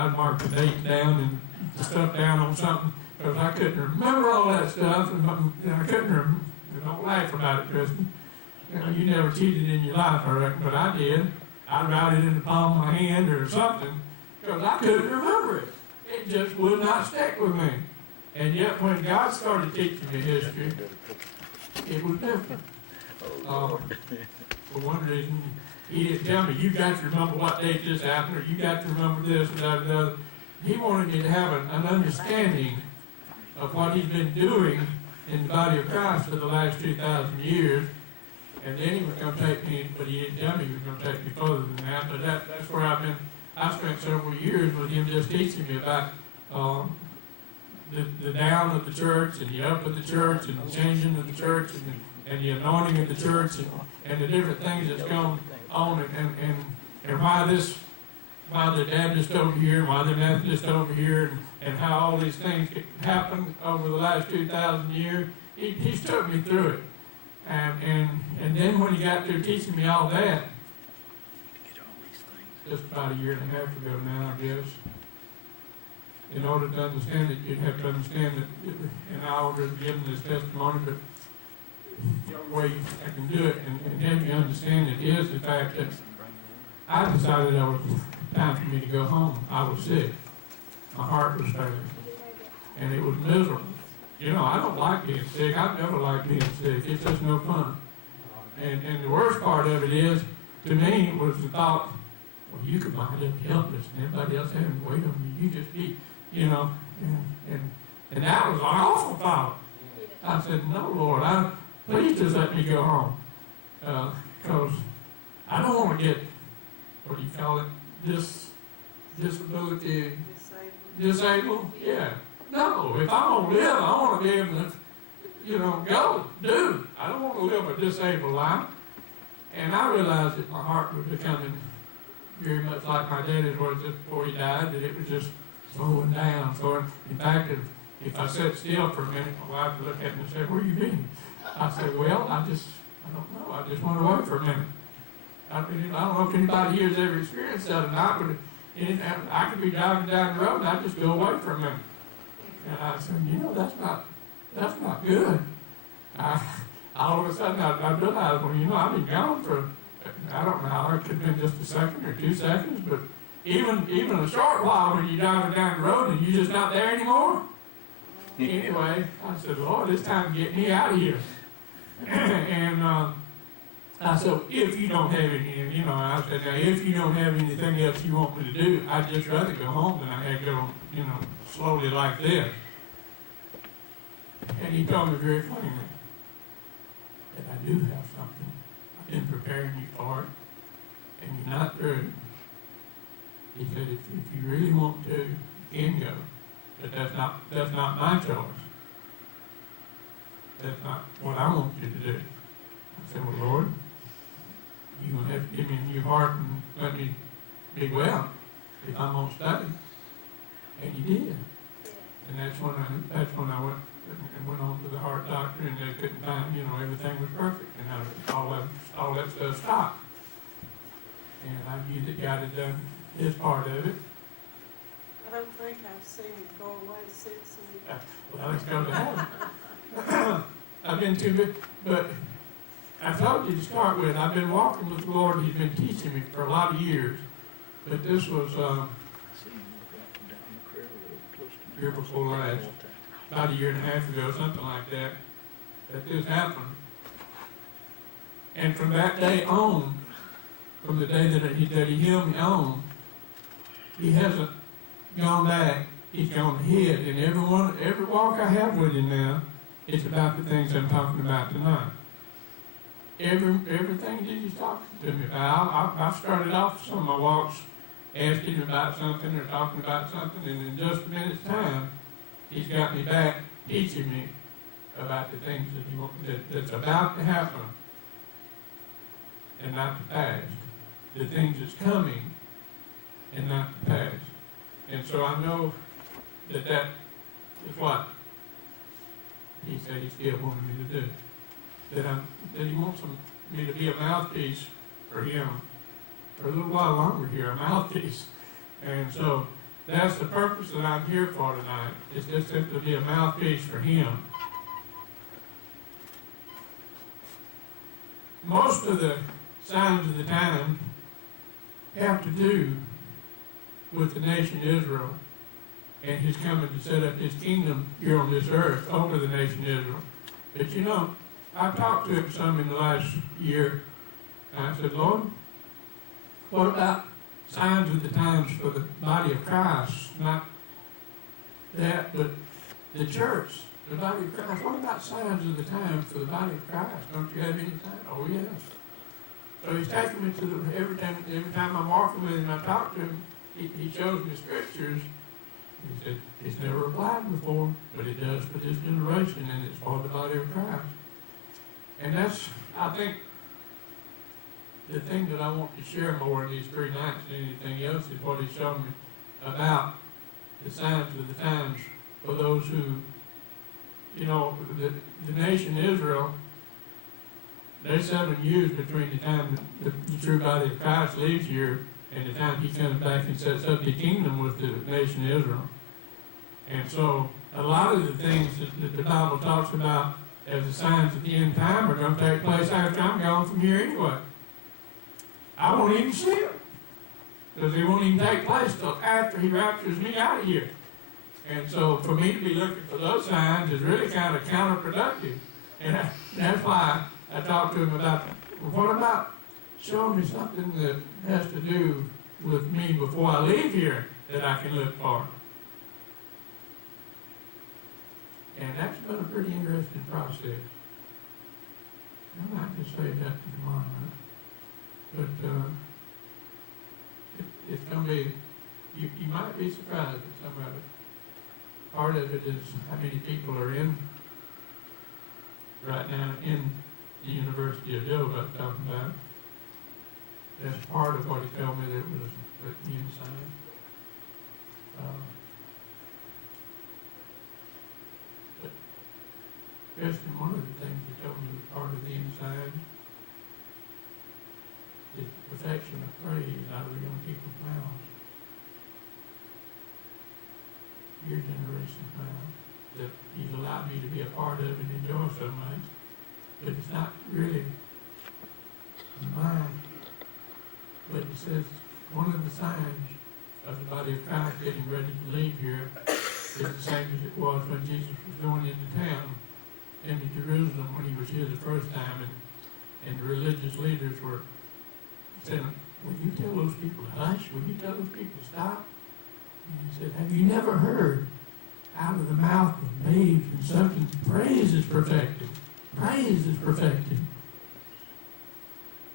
I'd mark the date down and the stuff down on something, because I couldn't remember all that stuff, and I couldn't remember. Don't laugh about it, Kristen. You never cheated in your life, I reckon, but I did. I'd write it in the palm of my hand or something, because I couldn't remember it. It just would not stick with me. And yet, when God started teaching me history, it was different. For one reason, He didn't tell me, you got to remember what date this happened, or you got to remember this, and that, and the other. He wanted me to have an understanding of what He's been doing in the body of Christ for the last 2,000 years. And then He was going to take me, but He didn't tell me He was going to take me further than that. But that's where I spent several years with Him just teaching me about the down of the church and the up of the church and the changing of the church and the anointing of the church and the different things that's going on and why the Baptist over here, why the Methodist over here, and how all these things happened over the last 2,000 years. He's took me through it. And then when He got through teaching me all that, just about a year and a half ago now, I guess, in order to understand it, you'd have to understand that, and I already given this testimony, but the only way I can do it and have you understand it is the fact that I decided it was time for me to go home. I was sick. My heart was failing. And it was miserable. You know, I don't like being sick. I've never liked being sick. It's just no fun. And the worst part of it is, to me, was the thought, well, you could wind up helpless and everybody else having to wait on you. You just be, you know, and that was an awful thought. I said, no, Lord, please just let me go home. Because I don't want to get, what do you call it, disability, disabled? Yeah. No, if I'm going to live, I want to be able to, you know, go, do. I don't want to live a disabled life. And I realized that my heart was becoming very much like my daddy's was just before he died, that it was just slowing down. So, in fact, if I sat still for a minute, my wife would look at me and say, where you been? I said, well, I don't know. I just went away for a minute. I don't know if anybody here has ever experienced that or not, but I could be driving down the road and I'd just go away for a minute. And I said, you know, that's not good. All of a sudden I realized, well, you know, I've been gone for, I don't know how, it could have been just a second or 2 seconds, but even a short while when you're driving down the road and you're just not there anymore. Anyway, I said, Lord, it's time to get me out of here. And I said, if you don't have any, you know, I said, now, if you don't have anything else you want me to do, I'd just rather go home than I had to go, you know, slowly like this. And He told me very plainly that I do have something. I've been preparing you for it, and you're not through. He said, if you really want to, you can go. But that's not my choice. That's not what I want you to do. I said, well, Lord, you're going to have to give me a new heart and let me be well if I'm going to stay. And He did. And that's when I went on to the heart doctor, and they couldn't find, you know, everything was perfect. And all that stuff stopped. And I knew that God had done His part of it. I don't think I've seen it go away since. Well, it's going to happen. I've been too big, but I told you to start with, I've been walking with the Lord. He's been teaching me for a lot of years. But this was year before last, about a year and a half ago, something like that this happened. And from that day on, from the day that he healed me on, He hasn't gone back. He's gone ahead. And every walk I have with Him now, it's about the things I'm talking about tonight. Everything that He's talking to me about. I've started off some of my walks asking Him about something or talking about something, and in just a minute's time, He's got me back teaching me about the things that's about to happen and not the past. The things that's coming and not the past. And so I know that is what He said He still wanted me to do. That He wants me to be a mouthpiece for Him for a little while longer here, a mouthpiece. And so That's the purpose that I'm here for tonight. It's just simply to be a mouthpiece for him. Most of the signs of the time have to do with the nation Israel and his coming to set up his kingdom here on this earth over the nation Israel. But you know, I've talked to him some in the last year, and I said, Lord, what about signs of the times for the body of Christ? Not that, but the church, the body of Christ. What about signs of the times for the body of Christ? Don't you have any time? Oh, yes. So he's taking me to every time I'm walking with him, I talk to him, he shows me scriptures. He said, it's never applied before, but it does for this generation, and it's for the body of Christ. And that's, I think, the thing that I want to share more in these 3 nights than anything else is what he showed me about the signs of the times for those who, you know, the nation Israel, there's 7 years between the time the true body of Christ leaves here and the time he comes back and sets up the kingdom with the nation Israel. And so a lot of the things that the Bible talks about as the signs of the end time are going to take place after I'm gone from here anyway. I won't even see them, because they won't even take place till after he raptures me out of here. And so for me to be looking for those signs is really kind of counterproductive. And that's why I talked to him about, well, what about showing me something that has to do with me before I leave here that I can look for? And that's been a pretty interesting process. I might just say that tomorrow night. But it's going to be, you might be surprised at some of it. Part of it is how many people are in, right now, in the University of Dillon I'm talking about. That's part of what he told me that was the inside. But Christian, one of the things he told me was part of the inside is the perfection of praise out of the young people's mouths. Your generation's mouth that he's allowed me to be a part of and enjoy so much. But it's not really mine. But it says one of the signs of the body of Christ getting ready to leave here is the same as it was when Jesus was going into town, into Jerusalem when he was here the first time, and the religious leaders were saying, will you tell those people to hush? Will you tell those people to stop? And he said, have you never heard out of the mouth of babes and sucklings, praise is perfected. Praise is perfected.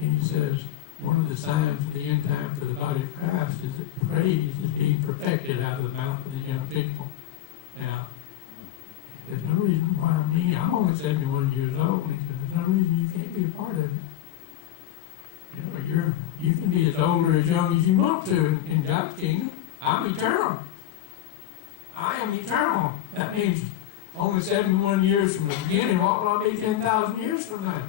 And he says, one of the signs of the end time for the body of Christ is that praise is being perfected out of the mouth of the young people. Now, there's no reason why I'm only 71 years old, and he said, there's no reason you can't be a part of it. You know, you can be as old or as young as you want to in God's kingdom. I'm eternal. I am eternal. That means only 71 years from the beginning. What will I be 10,000 years from now?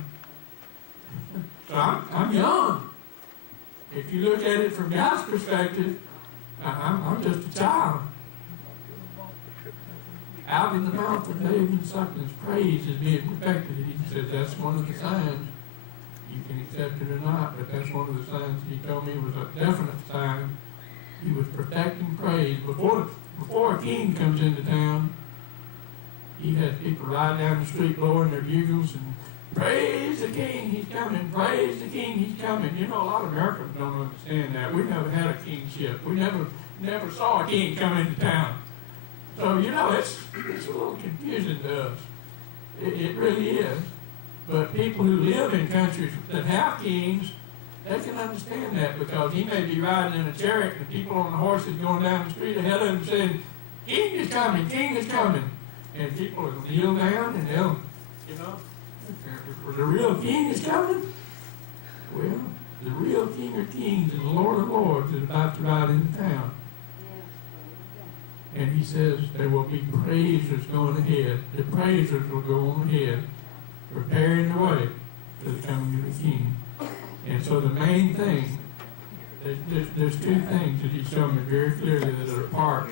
So I'm young. If you look at it from God's perspective, I'm just a child. Out of the mouth of babes and sucklings, praise is being perfected. He said that's one of the signs. You can accept it or not, but that's one of the signs he told me was a definite sign. He was perfecting praise. Before a king comes into town, he has people ride down the street blowing their bugles and praise the king, he's coming. Praise the king, he's coming. You know, a lot of Americans don't understand that. We never had a kingship. We never saw a king come into town. So, you know, it's a little confusing to us. It really is. But people who live in countries that have kings, they can understand that, because he may be riding in a chariot and people on the horses going down the street ahead of him saying, king is coming, king is coming. And people will kneel down and they'll, you know, the real king is coming. Well, the real king of kings and the Lord of lords is about to ride into town. And he says there will be praisers going ahead. The praisers will go on ahead, preparing the way for the coming of the king. And so the main thing There's two things that he showed me very clearly that are part